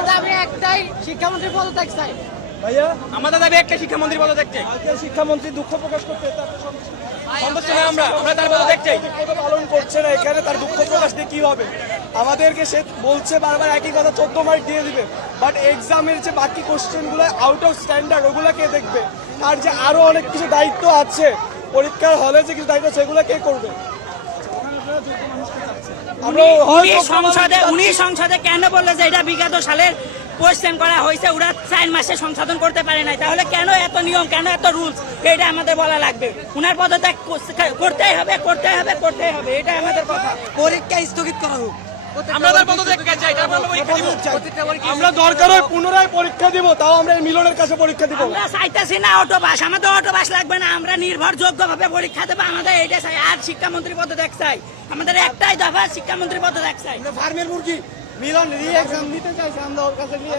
আমাদের দাবি একটাই, শিক্ষামন্ত্রী পদত্যাগ চাই। ভাইয়া আমাদের দাবি একটা শিক্ষামন্ত্রী পদত্যাগ চাই। আজকে শিক্ষামন্ত্রী দুঃখ প্রকাশ করতে সন্তুষ্ট নয় আমরা তার পদত্যাগ চাই। পালন করছে না, এখানে তার দুঃখ প্রকাশ দিয়ে কি হবে? আমাদেরকে সে বলছে বারবার একই কথা, 14 মার্ক দিয়ে দিবে, বাট এক্সামের যে বাকি কোশ্চেনগুলো আউট অফ স্ট্যান্ডার্ড ওগুলো কে দেখবে? আর যে আরো অনেক কিছু দায়িত্ব আছে পরীক্ষার হলে, যে কিছু দায়িত্ব সেগুলো কে করবে? উনি সংসদে কেন বললে যে এটা বিগত সালের কোয়েশ্চেন করা হয়েছে, ওরা 4 মাসে সংশোধন করতে পারে নাই, তাহলে কেন এত নিয়ম, কেন এত রুলস, এটা আমাদের বলা লাগবে। উনার পদত্যাগ করতেই হবে, এটা আমাদের কথা। পরীক্ষা স্থগিত করা হোক। আমরা তার পদত্যাগ চাই, তারপর আমরা পরীক্ষা দিব। আমরা দরকার হয় পুনরায় পরীক্ষা দিব, তাও আমরা এই মিলনের কাছে পরীক্ষা দিব। আমরা চাইতেছি না অটো বাস, আমাদের অটো বাস লাগবে না, আমরা নির্ভরযোগ্য ভাবে পরীক্ষা দেবো, আমাদের এটা চাই। আর শিক্ষামন্ত্রী পদত্যাগ চাই, আমাদের একটাই দফা, শিক্ষামন্ত্রী পদত্যাগ চাই। ফার্মের মুরগি মিলন রি এক্সাম নিতে চাইছে, আমরা ওর কাছে নিয়ে